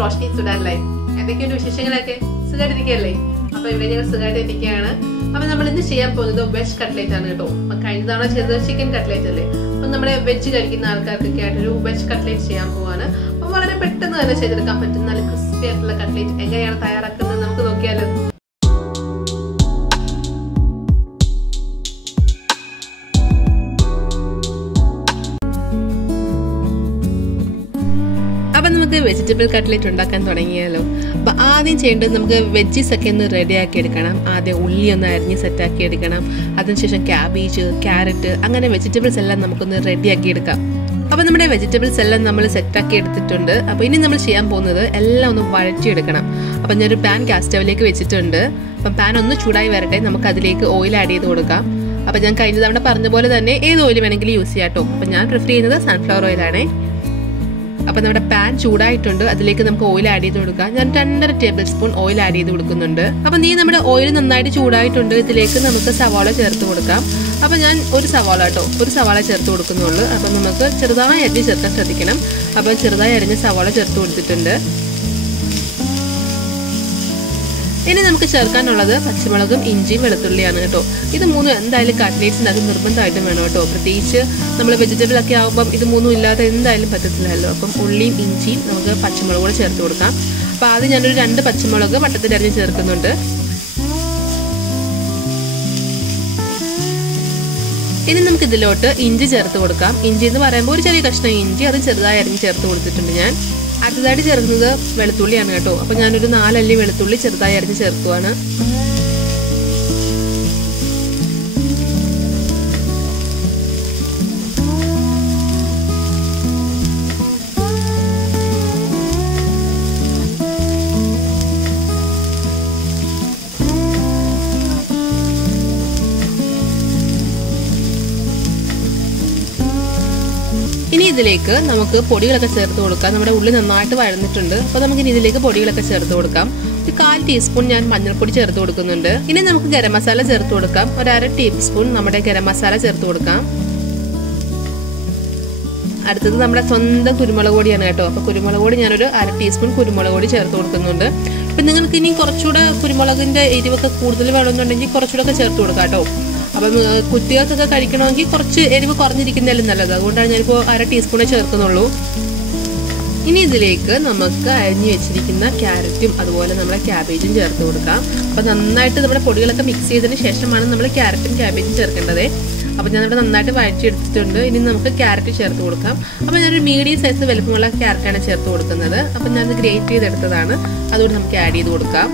Roshnisfoodnlife. എന്തൊക്കെയുണ്ട് വിശേഷങ്ങളൊക്കെ? സുഖമായിട്ടിരിക്കുകയല്ലേ? അപ്പോൾ ഇവിടെ ഞങ്ങൾ സുഖമായിട്ടിരിക്കുകയാണ്. അപ്പോൾ നമ്മൾ ഇന്ന് ചെയ്യാൻ പോകുന്നത് വെജ് കട്ട്ലേറ്റ് ആണ് കേട്ടോ. അപ്പോൾ കഴിഞ്ഞ തവണ ചെയ്തത് ചിക്കൻ കട്ട്ലേറ്റ് അല്ലേ? അപ്പോൾ നമ്മുടെ വെജ് കഴിക്കുന്ന ആൾക്കാർക്കൊക്കെ ആയിട്ടൊരു വെജ് കട്ട്ലേറ്റ് ചെയ്യാൻ പോവാണ്. അപ്പോൾ വളരെ പെട്ടെന്ന് തന്നെ ചെയ്തെടുക്കാൻ പറ്റുന്ന നല്ല ക്രിസ്പി ആയിട്ടുള്ള കട്ട്ലേറ്റ് എങ്ങനെയാണ് തയ്യാറാക്കുന്നത് നമുക്ക് നോക്കിയാലോ. അപ്പം നമുക്ക് വെജിറ്റബിൾ കട്ട്ലേറ്റ് ഉണ്ടാക്കാൻ തുടങ്ങിയാലോ. അപ്പോൾ ആദ്യം ചെയ്യേണ്ടത് നമുക്ക് വെജീസ് ഒക്കെ ഒന്ന് റെഡിയാക്കി എടുക്കണം. ആദ്യം ഉള്ളി ഒന്ന് അരിഞ്ഞ് സെറ്റാക്കി എടുക്കണം. അതിനുശേഷം ക്യാബേജ്, ക്യാരറ്റ് അങ്ങനെ വെജിറ്റബിൾസ് എല്ലാം നമുക്കൊന്ന് റെഡിയാക്കി എടുക്കാം. അപ്പോൾ നമ്മുടെ വെജിറ്റബിൾസ് എല്ലാം നമ്മൾ സെറ്റാക്കി എടുത്തിട്ടുണ്ട്. അപ്പോൾ ഇനി നമ്മൾ ചെയ്യാൻ പോകുന്നത് എല്ലാം ഒന്ന് വഴറ്റിയെടുക്കണം. അപ്പം ഞാനൊരു പാൻ ഗ്യാസ് സ്റ്റവിലേക്ക് വെച്ചിട്ടുണ്ട്. അപ്പം പാൻ ഒന്ന് ചൂടായി വരട്ടെ, നമുക്ക് അതിലേക്ക് ഓയിൽ ആഡ് ചെയ്ത് കൊടുക്കാം. അപ്പം ഞാൻ കഴിഞ്ഞ തവണ പറഞ്ഞ പോലെ തന്നെ ഏത് ഓയിൽ വേണമെങ്കിലും യൂസ് ചെയ്യാം കേട്ടോ. അപ്പം ഞാൻ പ്രിഫർ ചെയ്യുന്നത് സൺഫ്ലവർ ഓയിലാണേ. അപ്പം നമ്മുടെ പാൻ ചൂടായിട്ടുണ്ട്, അതിലേക്ക് നമുക്ക് ഓയിൽ ആഡ് ചെയ്ത് കൊടുക്കാം. ഞാൻ 2.5 ടേബിൾ സ്പൂൺ ഓയിൽ ആഡ് ചെയ്ത് കൊടുക്കുന്നുണ്ട്. അപ്പം നമ്മുടെ ഓയിൽ നന്നായിട്ട് ചൂടായിട്ടുണ്ട്, ഇതിലേക്ക് നമുക്ക് സവാള ചേർത്ത് കൊടുക്കാം. അപ്പം ഞാൻ ഒരു സവാള ചേർത്ത് കൊടുക്കുന്നുള്ളൂ. അപ്പം നമുക്ക് ചെറുതായി അരിഞ്ഞ് ചേർക്കാൻ ശ്രദ്ധിക്കണം. അപ്പം ചെറുതായി അരിഞ്ഞ് സവാള ചേർത്ത് കൊടുത്തിട്ടുണ്ട്. ഇനി നമുക്ക് ചേർക്കാനുള്ളത് പച്ചമുളകും ഇഞ്ചിയും വെളുത്തുള്ളിയാണ് കേട്ടോ. ഇത് മൂന്നും എന്തായാലും കട്ട്ലേറ്റ്സിന് അത് നിർബന്ധമായിട്ടും വേണം കേട്ടോ. പ്രത്യേകിച്ച് നമ്മൾ വെജിറ്റബിൾ ഒക്കെ ആകുമ്പം ഇത് മൂന്നും ഇല്ലാതെ എന്തായാലും പറ്റത്തില്ലല്ലോ. അപ്പം ഉള്ളിയും ഇഞ്ചിയും നമുക്ക് പച്ചമുളക് കൂടെ ചേർത്ത് കൊടുക്കാം. അപ്പം ആദ്യം ഞാനൊരു 2 പച്ചമുളക് വട്ടത്തിൽ അരിഞ്ഞ് ചേർക്കുന്നുണ്ട്. ഇനി നമുക്ക് ഇതിലോട്ട് ഇഞ്ചി ചേർത്ത് കൊടുക്കാം. ഇഞ്ചി എന്ന് പറയുമ്പോൾ ഒരു ചെറിയ കഷ്ണം ഇഞ്ചി അത് ചെറുതായി അരിഞ്ഞ് ചേർത്ത് കൊടുത്തിട്ടുണ്ട് ഞാൻ. അടുത്തതായിട്ട് ചേർക്കുന്നത് വെളുത്തുള്ളിയാണ് കേട്ടോ. അപ്പം ഞാനൊരു 4 അല്ലി വെളുത്തുള്ളി ചെറുതായി അരിഞ്ഞ് ചേർക്കുവാണ്. ഇനി ഇതിലേക്ക് നമുക്ക് പൊടികളൊക്കെ ചേർത്ത് കൊടുക്കാം. നമ്മുടെ ഉള്ളി നന്നായിട്ട് വഴന്നിട്ടുണ്ട്. അപ്പോൾ നമുക്ക് ഇനി ഇതിലേക്ക് പൊടികളൊക്കെ ചേർത്ത് കൊടുക്കാം. ഒരു 1/4 ടീസ്പൂൺ ഞാൻ മഞ്ഞൾപ്പൊടി ചേർത്ത് കൊടുക്കുന്നുണ്ട്. ഇനി നമുക്ക് ഗരം മസാല ചേർത്ത് കൊടുക്കാം. ഒരു 1/2 ടീസ്പൂൺ നമ്മുടെ ഗരം മസാല ചേർത്ത് കൊടുക്കാം. അടുത്തത് നമ്മുടെ സ്വന്തം കുരുമുളക് പൊടിയാണ് കേട്ടോ. അപ്പോൾ കുരുമുളക് പൊടി ഞാനൊരു 1/2 ടീസ്പൂൺ കുരുമുളക് പൊടി ചേർത്ത് കൊടുക്കുന്നുണ്ട്. അപ്പം നിങ്ങൾക്ക് ഇനി കുറച്ചുകൂടെ കുരുമുളകിൻ്റെ എരിവൊക്കെ കൂടുതൽ വേണമെന്നുണ്ടെങ്കിൽ കുറച്ചുകൂടെ ഒക്കെ ചേർത്ത് കൊടുക്കാം കേട്ടോ. അപ്പം കുട്ടികൾക്കൊക്കെ കഴിക്കണമെങ്കിൽ കുറച്ച് എരിവ് കുറഞ്ഞിരിക്കുന്നതിലും നല്ലത്. അതുകൊണ്ടാണ് ഞാനിപ്പോൾ 1/2 ടീസ്പൂണേ ചേർക്കുന്നുള്ളൂ. ഇനി ഇതിലേക്ക് നമുക്ക് അരിഞ്ഞു വെച്ചിരിക്കുന്ന ക്യാരറ്റും അതുപോലെ നമ്മുടെ ക്യാബേജും ചേർത്ത് കൊടുക്കാം. അപ്പം നന്നായിട്ട് നമ്മുടെ പൊടികളൊക്കെ മിക്സ് ചെയ്തതിന് ശേഷമാണ് നമ്മൾ ക്യാരറ്റും ക്യാബേജും ചേർക്കേണ്ടത്. അപ്പം ഞാനിവിടെ നന്നായിട്ട് വഴറ്റിയെടുത്തിട്ടുണ്ട്. ഇനി നമുക്ക് ക്യാരറ്റ് ചേർത്ത് കൊടുക്കാം. അപ്പം ഞാനൊരു മീഡിയം സൈസ് വലുപ്പമുള്ള ക്യാരറ്റാണ് ചേർത്ത് കൊടുക്കുന്നത്. അപ്പം ഞാനത് ഗ്രേറ്റ് ചെയ്തെടുത്തതാണ്, അതുകൊണ്ട് നമുക്ക് ആഡ് ചെയ്ത് കൊടുക്കാം.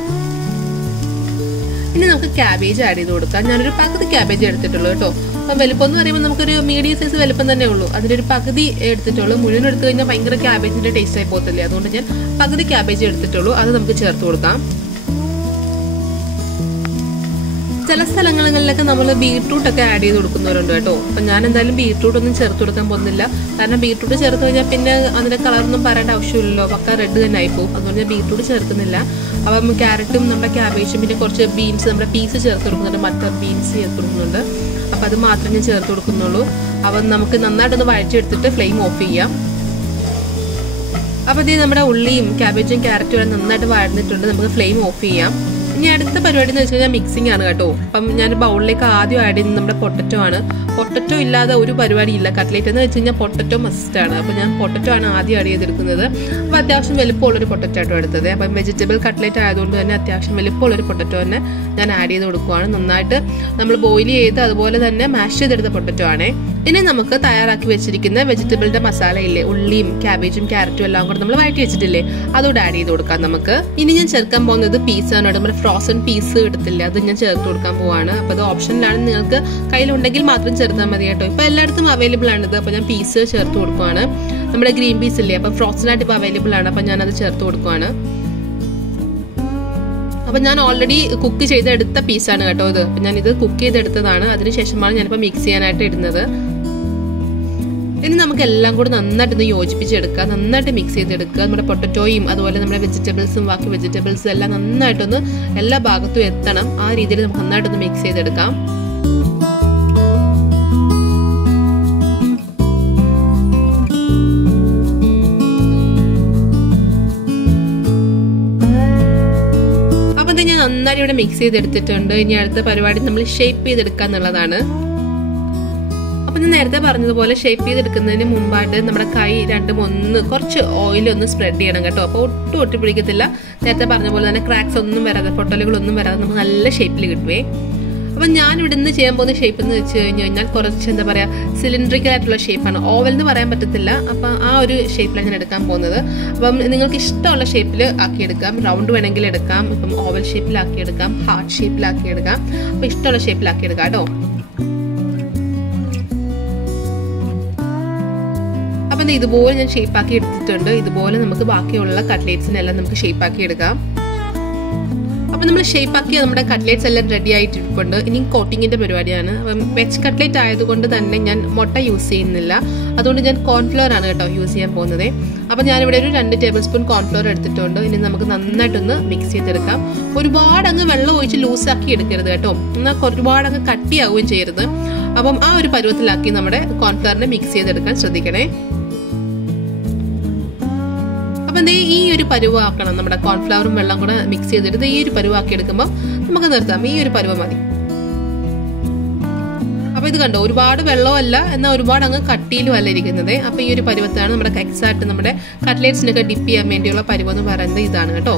ഇനി നമുക്ക് ക്യാബേജ് ആഡ് ചെയ്ത് കൊടുക്കാം. ഞാനൊരു പകുതി ക്യാബേജ് എടുത്തിട്ടുള്ളൂ കേട്ടോ. അപ്പം വലുപ്പം എന്ന് പറയുമ്പോൾ നമുക്കൊരു മീഡിയം സൈസ് വലുപ്പം തന്നെ ഉള്ളൂ. അതിനൊരു പകുതി എടുത്തിട്ടുള്ളൂ. മുഴുവൻ എടുത്തു കഴിഞ്ഞാൽ ഭയങ്കര ക്യാബേജിന്റെ ടേസ്റ്റ് ആയി പോകത്തില്ലേ. അതുകൊണ്ട് ഞാൻ പകുതി ക്യാബേജ് എടുത്തിട്ടുള്ളൂ. അത് നമുക്ക് ചേർത്ത് കൊടുക്കാം. ചില സ്ഥലങ്ങളിലൊക്കെ നമ്മൾ ബീട്രൂട്ട് ഒക്കെ ആഡ് ചെയ്ത് കൊടുക്കുന്നവരുണ്ട് കേട്ടോ. അപ്പം ഞാൻ എന്തായാലും ബീട്രൂട്ട് ഒന്നും ചേർത്ത് കൊടുക്കാൻ പോകുന്നില്ല. കാരണം ബീട്രൂട്ട് ചേർത്ത് കഴിഞ്ഞാൽ പിന്നെ അതിന്റെ കളറൊന്നും പറയേണ്ട ആവശ്യമില്ലല്ലോ, പക്ക റെഡ് തന്നെ ആയിപ്പോവും. അതുകൊണ്ട് ഞാൻ ബീട്രൂട്ട് ചേർക്കുന്നില്ല. അപ്പം ക്യാരറ്റും നമ്മുടെ ക്യാബേജും പിന്നെ കുറച്ച് ബീൻസ് നമ്മുടെ പീസ് ചേർത്ത് കൊടുക്കുന്നുണ്ട്, മറ്റർ ബീൻസ് ചേർത്ത് കൊടുക്കുന്നുണ്ട്. അപ്പം അത് മാത്രമേ ഞാൻ ചേർത്ത് കൊടുക്കുന്നുള്ളൂ. അപ്പം നമുക്ക് നന്നായിട്ടൊന്ന് വഴറ്റിയെടുത്തിട്ട് ഫ്ലെയിം ഓഫ് ചെയ്യാം. അപ്പം ഇത് നമ്മുടെ ഉള്ളിയും ക്യാബേജും ക്യാരറ്റും എല്ലാം നന്നായിട്ട് വഴന്നിട്ടുണ്ട്. നമുക്ക് ഫ്ലെയിം ഓഫ് ചെയ്യാം. ഇനി അടുത്ത പരിപാടി എന്ന് വെച്ച് കഴിഞ്ഞാൽ മിക്സിംഗ് ആണ് കേട്ടോ. അപ്പം ഞാൻ ബൗളിലേക്ക് ആദ്യം ആഡ് ചെയ്യുന്നത് നമ്മുടെ പൊട്ടറ്റോ ആണ്. പൊട്ടറ്റോ ഇല്ലാതെ ഒരു പരിപാടി ഇല്ല. കട്ട്ലേറ്റ് എന്ന് വെച്ച് കഴിഞ്ഞാൽ പൊട്ടറ്റോ മസ്റ്റ് ആണ്. അപ്പം ഞാൻ പൊട്ടറ്റോ ആണ് ആദ്യം ആഡ് ചെയ്തെടുക്കുന്നത്. അപ്പോൾ അത്യാവശ്യം വലുപ്പമുള്ളൊരു പൊട്ടറ്റോ ആട്ടോ എടുത്തത്. അപ്പം വെജിറ്റബിൾ കട്ട്ലേറ്റ് ആയതുകൊണ്ട് തന്നെ അത്യാവശ്യം വലുപ്പമുള്ളൊരു പൊട്ടറ്റോ തന്നെ ഞാൻ ആഡ് ചെയ്ത് കൊടുക്കുവാണ്. നന്നായിട്ട് നമ്മൾ ബോയിൽ ചെയ്ത് അതുപോലെ തന്നെ മാഷ് ചെയ്തെടുത്ത പൊട്ടറ്റോ ആണേ. ഇനി നമുക്ക് തയ്യാറാക്കി വെച്ചിരിക്കുന്ന വെജിറ്റബിളിന്റെ മസാല ഇല്ലേ, ഉള്ളിയും ക്യാബേജും ക്യാരറ്റും എല്ലാം കൂടെ നമ്മൾ വഴറ്റി വെച്ചിട്ടില്ലേ, അതോടെ ആഡ് ചെയ്ത് കൊടുക്കാം നമുക്ക്. ഇനി ഞാൻ ചേർക്കാൻ പോകുന്നത് പീസാണ്. നമ്മുടെ ഫ്രോസൺ പീസ് എടുത്തില്ല, അത് ഞാൻ ചേർത്ത് കൊടുക്കാൻ പോവാണ്. അപ്പോൾ അത് ഓപ്ഷനിലാണ്, നിങ്ങൾക്ക് കയ്യിലുണ്ടെങ്കിൽ മാത്രം ചേർത്താൽ മതി കേട്ടോ. ഇപ്പൊ എല്ലായിടത്തും അവൈലബിൾ ആണിത്. അപ്പോൾ ഞാൻ പീസ് ചേർത്ത് കൊടുക്കുവാണ്. നമ്മുടെ ഗ്രീൻ പീസ് ഇല്ലേ, അപ്പം ഫ്രോസൺ ആയിട്ട് ഇപ്പോൾ അവൈലബിൾ ആണ്. അപ്പം ഞാനത് ചേർത്ത് കൊടുക്കുവാണ്. അപ്പം ഞാൻ ഓൾറെഡി കുക്ക് ചെയ്തെടുത്ത പീസാണ് കേട്ടോ ഇത്. അപ്പം ഞാനിത് കുക്ക് ചെയ്തെടുത്തതാണ്. അതിനുശേഷമാണ് ഞാനിപ്പോൾ മിക്സ് ചെയ്യാനായിട്ട് ഇടുന്നത്. ഇനി നമുക്ക് എല്ലാം കൂടെ നന്നായിട്ടൊന്ന് യോജിപ്പിച്ചെടുക്കുക, നന്നായിട്ട് മിക്സ് ചെയ്തെടുക്കുക. നമ്മുടെ പൊട്ടറ്റോയും അതുപോലെ നമ്മുടെ വെജിറ്റബിൾസും ബാക്കി വെജിറ്റബിൾസും എല്ലാം നന്നായിട്ടൊന്ന് എല്ലാ ഭാഗത്തും എത്തണം. ആ രീതിയിൽ നമുക്ക് നന്നായിട്ടൊന്ന് മിക്സ് ചെയ്തെടുക്കാം. നന്നായി ഇവിടെ മിക്സ് ചെയ്തെടുത്തിട്ടുണ്ട്. ഇനി അടുത്ത പരിപാടി നമ്മൾ ഷേപ്പ് ചെയ്തെടുക്കുക എന്നുള്ളതാണ്. അപ്പം ഞാൻ നേരത്തെ പറഞ്ഞതുപോലെ ഷേപ്പ് ചെയ്തെടുക്കുന്നതിന് മുമ്പായിട്ട് നമ്മുടെ കൈ രണ്ടും ഒന്ന് കുറച്ച് ഓയിലൊന്ന് സ്പ്രെഡ് ചെയ്യണം കേട്ടോ. അപ്പോൾ ഒട്ടും ഒട്ടി പിടിക്കത്തില്ല. നേരത്തെ പറഞ്ഞ പോലെ തന്നെ ക്രാക്സ് ഒന്നും വരാതെ പൊട്ടലുകളൊന്നും വരാതെ നമുക്ക് നല്ല ഷേപ്പിൽ കിട്ടുവേ. അപ്പം ഞാൻ ഇവിടുന്ന് ചെയ്യാൻ പോകുന്ന ഷേപ്പ് എന്ന് വെച്ച് കഴിഞ്ഞാൽ കുറച്ച് എന്താ പറയുക സിലിണ്ടറിക്കൽ ആയിട്ടുള്ള ഷേപ്പാണ്. ഓവൽ എന്ന് പറയാൻ പറ്റത്തില്ല. അപ്പം ആ ഒരു ഷേപ്പിലാണ് ഞാൻ എടുക്കാൻ പോകുന്നത്. അപ്പം നിങ്ങൾക്ക് ഇഷ്ടമുള്ള ഷേപ്പിൽ ആക്കിയെടുക്കാം. റൗണ്ട് വേണമെങ്കിൽ എടുക്കാം, ഇപ്പം ഓവൽ ഷേപ്പിലാക്കിയെടുക്കാം, ഹാർട്ട് ഷേപ്പിലാക്കിയെടുക്കാം. അപ്പം ഇഷ്ടമുള്ള ഷേപ്പിലാക്കിയെടുക്കാം കേട്ടോ. അപ്പം ഇതുപോലെ ഞാൻ ഷേപ്പാക്കി എടുത്തിട്ടുണ്ട്. ഇതുപോലെ നമുക്ക് ബാക്കിയുള്ള കട്ട്ലേറ്റ്സിനെല്ലാം നമുക്ക് ഷേപ്പാക്കി എടുക്കാം. അപ്പം നമ്മൾ ഷേപ്പാക്കിയ നമ്മുടെ കട്ട്ലേറ്റ്സ് എല്ലാം റെഡി ആയിട്ടിരിപ്പുണ്ട്. ഇനി കോട്ടിങ്ങിന്റെ പരിപാടിയാണ്. അപ്പം വെജ് കട്ട്ലേറ്റ് ആയതുകൊണ്ട് തന്നെ ഞാൻ മുട്ട യൂസ് ചെയ്യുന്നില്ല. അതുകൊണ്ട് ഞാൻ കോൺഫ്ലവർ ആണ് കേട്ടോ യൂസ് ചെയ്യാൻ പോകുന്നത്. അപ്പം ഞാനിവിടെ ഒരു 2 ടേബിൾ സ്പൂൺ കോൺഫ്ലവർ എടുത്തിട്ടുണ്ട്. ഇനി നമുക്ക് നന്നായിട്ടൊന്ന് മിക്സ് ചെയ്തെടുക്കാം. ഒരുപാട് അങ്ങ് വെള്ളം ഒഴിച്ച് ലൂസാക്കി എടുക്കരുത് കേട്ടോ, എന്നാൽ ഒരുപാട് അങ്ങ് കട്ടിയാവുകയും ചെയ്യരുത്. അപ്പം ആ ഒരു പരുവത്തിലാക്കി നമ്മുടെ കോൺഫ്ലവറിനെ മിക്സ് ചെയ്തെടുക്കാൻ ശ്രദ്ധിക്കണേ. അപ്പം ഈ ഒരു പരുവാക്കണം. നമ്മുടെ കോൺഫ്ലവറും വെള്ളം കൂടെ മിക്സ് ചെയ്തെടുത്ത് ഈ ഒരു പരുവാക്കി എടുക്കുമ്പോൾ നമുക്ക് നിർത്താം. ഈ ഒരു പരുവ മതി. അപ്പൊ ഇത് കണ്ടോ, ഒരുപാട് വെള്ളമല്ല എന്നാൽ ഒരുപാട് അങ്ങ് കട്ടിയിലും അല്ല ഇരിക്കുന്നത്. അപ്പൊ ഈ ഒരു പരുവത്താണ് നമ്മുടെ എക്സാക്ട് നമ്മുടെ കട്ട്ലേറ്റ്സിനൊക്കെ ഡിപ്പ് ചെയ്യാൻ വേണ്ടിയുള്ള പരുവം എന്ന് പറയുന്നത് ഇതാണ് കേട്ടോ.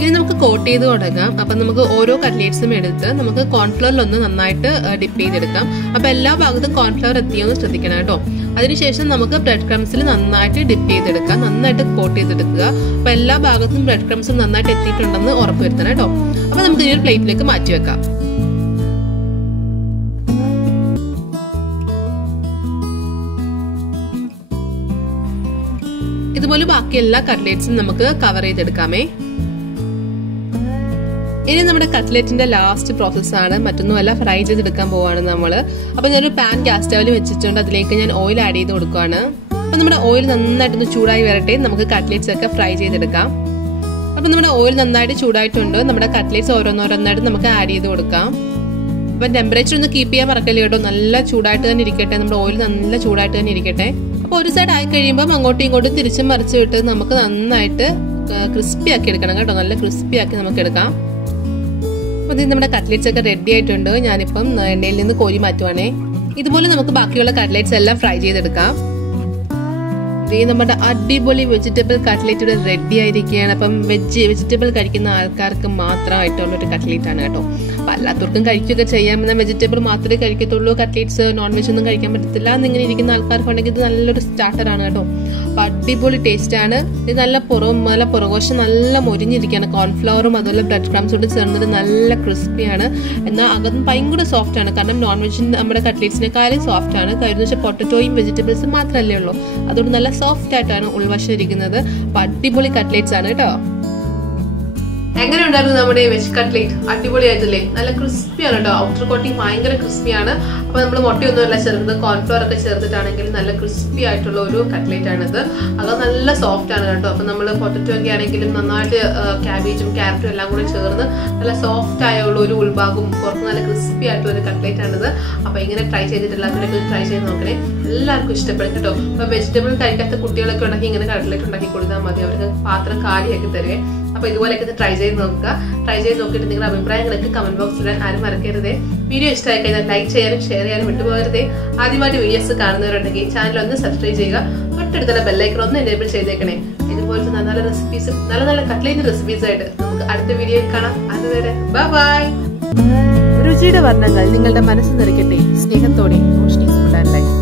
ഇനി നമുക്ക് കോട്ട് ചെയ്ത് തുടങ്ങാം. അപ്പം നമുക്ക് ഓരോ കട്ട്ലേറ്റ്സും എടുത്ത് നമുക്ക് കോൺഫ്ലവറിലൊന്ന് നന്നായിട്ട് ഡിപ്പ് ചെയ്തെടുക്കാം. അപ്പം എല്ലാ ഭാഗത്തും കോൺഫ്ലവർ എത്തിയോന്ന് ശ്രദ്ധിക്കണം കേട്ടോ. അതിനുശേഷം നമുക്ക് ബ്രെഡ് ക്രംസിൽ നന്നായിട്ട് ഡിപ്പ് ചെയ്തെടുക്കാം, നന്നായിട്ട് കോട്ട് ചെയ്തെടുക്കുക. അപ്പം എല്ലാ ഭാഗത്തും ബ്രെഡ് ക്രംസും നന്നായിട്ട് എത്തിയിട്ടുണ്ടെന്ന് ഉറപ്പുവരുത്തണം കേട്ടോ. അപ്പം നമുക്ക് ഈ ഒരു പ്ലേറ്റിലേക്ക് മാറ്റി വെക്കാം. ഇതുപോലെ ബാക്കി എല്ലാ കട്ട്ലേറ്റ്സും നമുക്ക് കവർ ചെയ്തെടുക്കാമേ. ഇനി നമ്മുടെ കട്ട്ലെറ്റിന്റെ ലാസ്റ്റ് പ്രോസസ്സാണ്, മറ്റൊന്നുമല്ല ഫ്രൈ ചെയ്തെടുക്കാൻ പോവാണ് നമ്മൾ. അപ്പൊ ഞാനൊരു പാൻ ഗ്യാസ് സ്റ്റവിൽ വെച്ചിട്ടുണ്ട്. അതിലേക്ക് ഞാൻ ഓയിൽ ആഡ് ചെയ്ത് കൊടുക്കുകയാണ്. അപ്പൊ നമ്മുടെ ഓയിൽ നന്നായിട്ടൊന്ന് ചൂടായി വരട്ടെ, നമുക്ക് കട്ട്ലെറ്റ്സ് ഒക്കെ ഫ്രൈ ചെയ്തെടുക്കാം. അപ്പൊ നമ്മുടെ ഓയിൽ നന്നായിട്ട് ചൂടായിട്ടുണ്ട്. നമ്മുടെ കട്ട്ലെറ്റ്സ് ഓരോന്നോരോന്നായിട്ട് നമുക്ക് ആഡ് ചെയ്ത് കൊടുക്കാം. അപ്പൊ ടെമ്പറേച്ചർ ഒന്ന് കീപ്പ് ചെയ്യാൻ മറക്കല്ലേ കേട്ടോ, നല്ല ചൂടായിട്ട് തന്നെ ഇരിക്കട്ടെ. നമ്മുടെ ഓയിൽ നല്ല ചൂടായിട്ട് തന്നെ ഇരിക്കട്ടെ. അപ്പൊ ഒരു സൈഡ് ആയി കഴിയുമ്പോൾ അങ്ങോട്ടും ഇങ്ങോട്ടും തിരിച്ചും മറിച്ച് വിട്ട് നമുക്ക് നന്നായിട്ട് ക്രിസ്പി ആക്കി എടുക്കണം കേട്ടോ. നല്ല ക്രിസ്പി ആക്കി നമുക്ക് എടുക്കാം. അപ്പോൾ ഇത് നമ്മുടെ കട്ട്ലേറ്റ്സ് ഒക്കെ റെഡി ആയിട്ടുണ്ട്. ഞാനിപ്പം എണ്ണയിൽ നിന്ന് കോരി മാറ്റുവാണേ. ഇതുപോലെ നമുക്ക് ബാക്കിയുള്ള കട്ട്ലേറ്റ്സ് എല്ലാം ഫ്രൈ ചെയ്തെടുക്കാം. നമ്മുടെ അടിപൊളി വെജിറ്റബിൾ കട്ട്ലേറ്റ് ഇവിടെ റെഡി ആയിരിക്കുകയാണ്. അപ്പം വെജിറ്റബിൾ കഴിക്കുന്ന ആൾക്കാർക്ക് മാത്രമായിട്ടുള്ള ഒരു കട്ട്ലേറ്റ് ആണ് കേട്ടോ. അപ്പം അല്ലാത്തവർക്കും കഴിക്കുകയൊക്കെ ചെയ്യാം. എന്നാൽ വെജിറ്റബിൾ മാത്രമേ കഴിക്കത്തുള്ളൂ, കട്ട്ലേറ്റ്സ് നോൺ വെജ് ഒന്നും കഴിക്കാൻ പറ്റത്തില്ല എന്നിങ്ങനെ ഇരിക്കുന്ന ആൾക്കാർക്കുണ്ടെങ്കിൽ ഇത് നല്ലൊരു സ്റ്റാർട്ടറാണ് കേട്ടോ. അപ്പം അടിപൊളി ടേസ്റ്റ് ആണ് ഇത്. നല്ല പുറകോശം നല്ല മൊരിഞ്ഞിരിക്കുകയാണ്. കോൺഫ്ലവറും അതുപോലെ ബ്രെഡ് ക്രംസോട് ചേർന്നിട്ട് നല്ല ക്രിസ്പിയാണ്. എന്നാൽ അകം ഭയങ്കര സോഫ്റ്റ് ആണ്. കാരണം നോൺ വെജിന് നമ്മുടെ കട്ട്ലേറ്റ്സിനെക്കാളും സോഫ്റ്റ് ആണ്. കാര്യം എന്ന് വെച്ചാൽ പൊട്ടറ്റോയും വെജിറ്റബിൾസും മാത്രമല്ലേ ഉള്ളൂ. അതുകൊണ്ട് നല്ല സോഫ്റ്റ് ആയിട്ടാണ് ഉൾവശം ഇരിക്കുന്നത്. അപ്പൊ അടിപൊളി കട്ട്ലേറ്റ്സ് ആണ് കേട്ടോ. എങ്ങനെ ഉണ്ടായിരുന്നു നമ്മുടെ വെജ് കട്ട്ലേറ്റ്? അടിപൊളിയായിട്ടില്ലേ? നല്ല ക്രിസ്പിയാണ് കേട്ടോ. ഔട്ടർ കോട്ടിങ് ഭയങ്കര ക്രിസ്പിയാണ്. അപ്പൊ നമ്മൾ മുട്ടയൊന്നുമല്ല ചേർക്കുന്നത്, കോൺഫ്ലവർ ഒക്കെ ചേർത്തിട്ടാണെങ്കിൽ നല്ല ക്രിസ്പി ആയിട്ടുള്ള ഒരു കട്ട്ലേറ്റ് ആണിത്. അത് നല്ല സോഫ്റ്റ് ആണ് കേട്ടോ. അപ്പൊ നമ്മൾ പൊട്ടറ്റോ ഒക്കെ ആണെങ്കിലും നന്നായിട്ട് ക്യാബേജും ക്യാരറ്റും എല്ലാം കൂടി ചേർന്ന് നല്ല സോഫ്റ്റ് ആയുള്ള ഒരു ഉൾഭാഗവും പുറത്ത് നല്ല ക്രിസ്പി ആയിട്ടുള്ള ഒരു കട്ട്ലേറ്റ് ആണിത്. അപ്പൊ ഇങ്ങനെ ട്രൈ ചെയ്തിട്ടില്ലാത്തവരൊക്കെ ട്രൈ ചെയ്ത് നോക്കണേ, എല്ലാവർക്കും ഇഷ്ടപ്പെടും കേട്ടോ. അപ്പൊ വെജിറ്റബിൾ കഴിക്കാത്ത കുട്ടികളൊക്കെ ഉണ്ടെങ്കിൽ ഇങ്ങനെ കട്ട്ലേറ്റ് ഉണ്ടാക്കി കൊടുത്താൽ മതി, അവർക്ക് പാത്രം കാലിയാക്കി തരുവേ. അപ്പൊ ഇതുപോലെയൊക്കെ ട്രൈ ചെയ്ത് നോക്കുക. ട്രൈ ചെയ്ത് നോക്കിയിട്ട് നിങ്ങളുടെ അഭിപ്രായങ്ങളൊക്കെ കമന്റ് ബോക്സിൽ ഇടാൻ ആരും മറക്കരുതേ. വീഡിയോ ഇഷ്ടമായി കഴിഞ്ഞാൽ ലൈക്ക് ചെയ്യാനും ഷെയർ ചെയ്യാനും വിട്ടുപോകരുതേ. ആദ്യമായിട്ട് വീഡിയോസ് കാണുന്നവരുണ്ടെങ്കിൽ ചാനൽ ഒന്ന് സബ്സ്ക്രൈബ് ചെയ്യുക. തൊട്ടടുത്തുള്ള ബെല്ലൈക്കൺ ഒന്ന് എനേബിൾ ചെയ്തേക്കണേ. ഇതുപോലത്തെ നല്ല നല്ല റെസിപ്പീസും നല്ല കട്ട്ലേറ്റ് റെസിപ്പീസ് ആയിട്ട് നമുക്ക് അടുത്ത വീഡിയോയിൽ കാണാം. അതുവരെ ബൈ. രുചിയുടെ വർണ്ണങ്ങൾ നിങ്ങളുടെ മനസ്സ് നിറയ്ക്കട്ടെ. സ്നേഹത്തോടെ റോഷ്നീസ് ഫുഡ് ആൻഡ് ലൈഫ്.